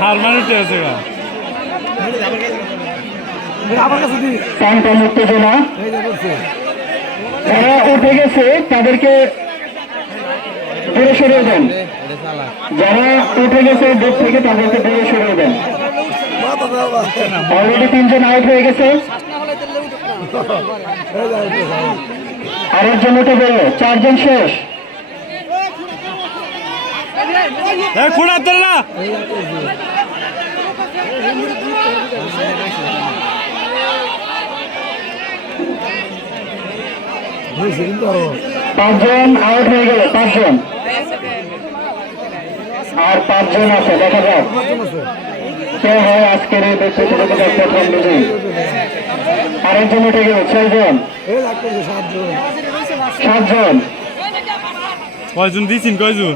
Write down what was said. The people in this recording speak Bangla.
হার মানে উঠে আছে গা টান উত্তেজনা যারা উঠে গেছে তাদেরকে দূরে সরিয়ে দেন। যারা উঠে গেছে দূর থেকে তাদেরকে দূরে সরিয়ে দেন। অলরেডি 3 জন আউট হয়ে গেছে, আরেকজন উঠে গেল, 4 জন শেষ। খুঁড়া তোর না 5 জন আউট হয়ে গেল, 5 জন আর 5 জন আছে। দেখা যাক কে হয় আজকের এই প্রতিযোগিতার প্রথম বিজয়ী। আরেকজন উঠে গেল, 6 জন, 7 জন। কয়জন দিয়েছেন কয়জন